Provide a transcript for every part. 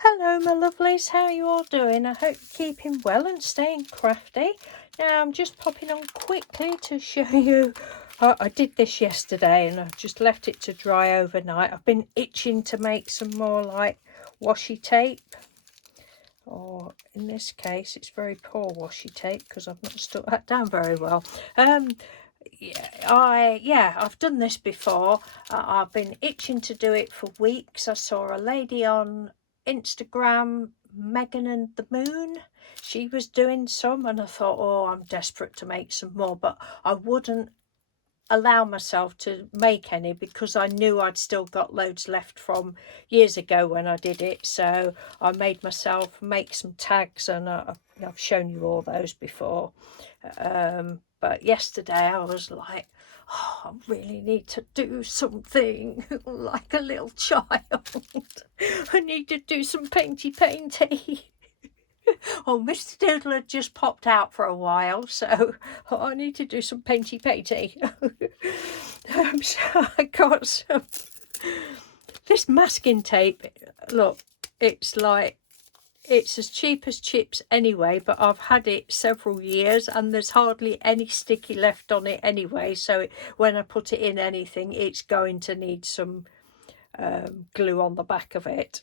Hello my lovelies, how are you all doing? I hope you're keeping well and staying crafty. Now I'm just popping on quickly to show you, I did this yesterday and I've just left it to dry overnight. I've been itching to make some more like washi tape, or in this case it's very poor washi tape because I've not stuck that down very well. I've done this before. I've been itching to do it for weeks. I saw a lady on Instagram, Megan and the Moon. She was doing some and I thought, oh, I'm desperate to make some more, but I wouldn't allow myself to make any because I knew I'd still got loads left from years ago when I did it. So I made myself make some tags, and I've shown you all those before. But yesterday I was like, oh, I really need to do something like a little child. I need to do some painty. Oh, Mr. Doodle had just popped out for a while, so I need to do some painty. So I got some, this masking tape. Look, it's as cheap as chips anyway, but I've had it several years and there's hardly any sticky left on it anyway, so when I put it in anything it's going to need some glue on the back of it.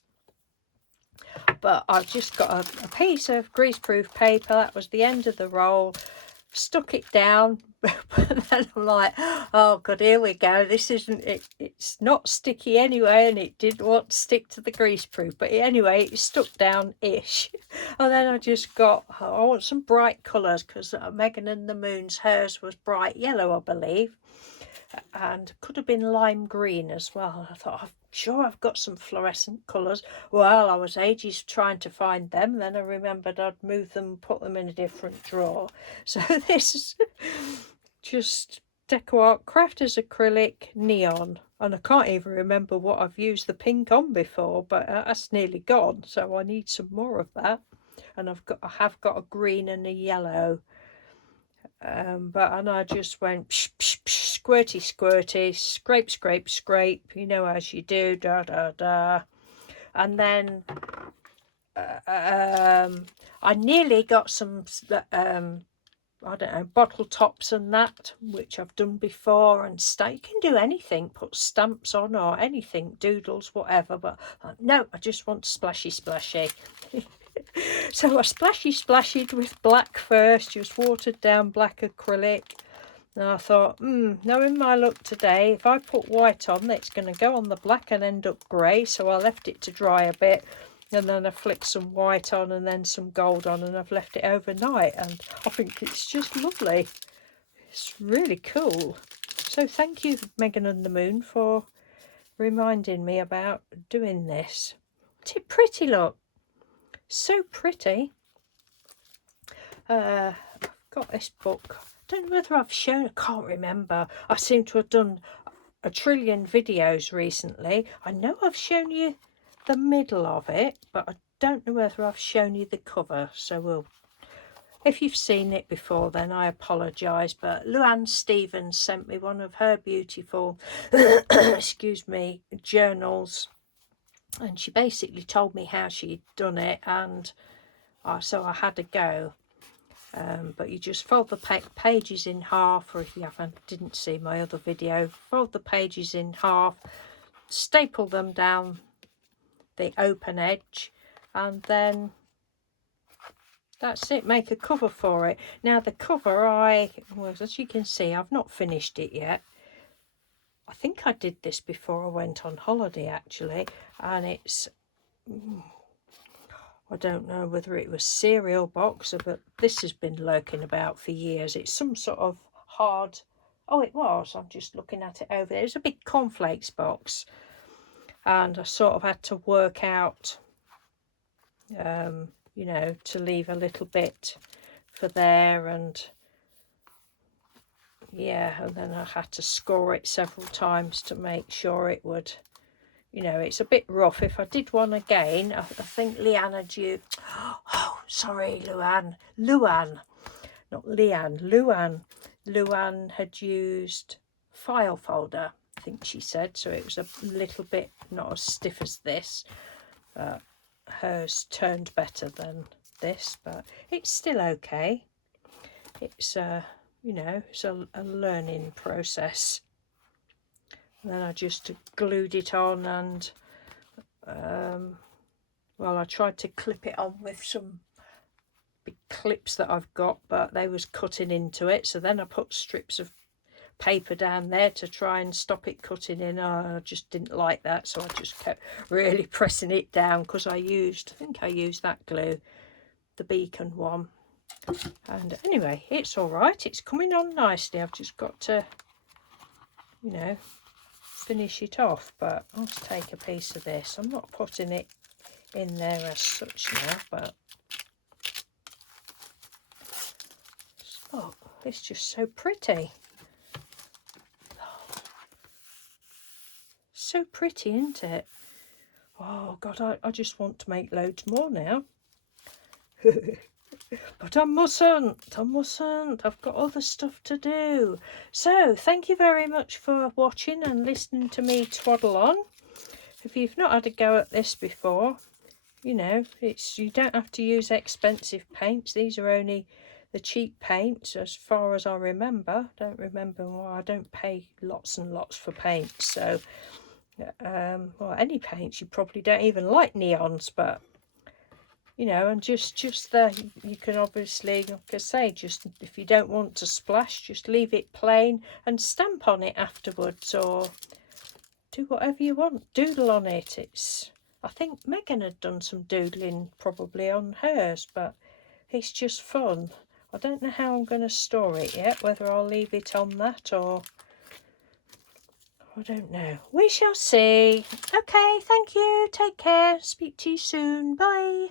But I've just got a piece of greaseproof paper. That was the end of the roll. Stuck it down, but then I'm like, oh god, here we go. This isn't it. It's not sticky anyway, and it didn't want to stick to the greaseproof. But anyway, it stuck down-ish. And then I just got, I want some bright colours because Megan and the Moon's, hers was bright yellow, I believe, and could have been lime green as well. I thought, I'm sure I've got some fluorescent colours. Well, I was ages trying to find them, then I remembered I'd moved them, put them in a different drawer. So this is just Deco Art Crafters acrylic neon, and I can't even remember what I've used the pink on before, but that's nearly gone, so I need some more of that. And I have got a green and a yellow. And I just went psh, psh, psh, squirty squirty, scrape scrape scrape, you know, as you do, da da da. And then I nearly got some I don't know, bottle tops and that, which I've done before, and you can do anything, put stamps on or anything, doodles, whatever, but no, I just want splashy splashy. So I splashied with black first, just watered down black acrylic. And I thought, knowing my luck today, if I put white on, it's going to go on the black and end up grey. So I left it to dry a bit, and then I flicked some white on and then some gold on, and I've left it overnight. And I think it's just lovely. It's really cool. So thank you, Megan and the Moon, for reminding me about doing this. Isn't it pretty, look? So pretty. I've got this book. I don't know whether I've shown, I can't remember. I seem to have done a trillion videos recently. I know I've shown you the middle of it, but I don't know whether I've shown you the cover. So if you've seen it before, then I apologise. But Luann Stevens sent me one of her beautiful, excuse me, journals. And she basically told me how she'd done it, and so I had a go. But you just fold the pages in half, or if you didn't see my other video, fold the pages in half, staple them down the open edge, and then that's it. Make a cover for it. Now the cover, well, as you can see, I've not finished it yet. I think I did this before I went on holiday actually, and it's I don't know whether it was cereal box, but this has been lurking about for years. It's some sort of hard, oh it was, I'm just looking at it over there. It was a big cornflakes box, and I sort of had to work out, you know, to leave a little bit for there, and yeah, and then I had to score it several times to make sure it would, you know, it's a bit rough. If I did one again, I think Leanne had you, oh sorry, Luann, not Leanne, Luann had used file folder, I think she said, so it was a little bit not as stiff as this. hers turned better than this, but it's still okay. It's you know, it's a learning process. And then I just glued it on, and well, I tried to clip it on with some big clips that I've got, but they was cutting into it, so then I put strips of paper down there to try and stop it cutting in. I just didn't like that, so I just kept really pressing it down, because I think I used that glue, the beacon one. And anyway, it's all right, it's coming on nicely. I've just got to, you know, finish it off. But I'll just take a piece of this. I'm not putting it in there as such now, but oh, it's just so pretty. So pretty, isn't it? Oh God, I just want to make loads more now. But I mustn't. I've got other stuff to do. So thank you very much for watching and listening to me twaddle on. If you've not had a go at this before, you know, you don't have to use expensive paints. These are only the cheap paints, as far as I remember. Don't remember why. I don't pay lots and lots for paints. So well, any paints. You probably don't even like neons, but you know, and just you can obviously, like I say, just if you don't want to splash, just leave it plain and stamp on it afterwards, or do whatever you want, doodle on it. I think Megan had done some doodling probably on hers, but it's just fun. I don't know how I'm going to store it yet, whether I'll leave it on that or I don't know. We shall see. Okay, thank you. Take care. Speak to you soon. Bye.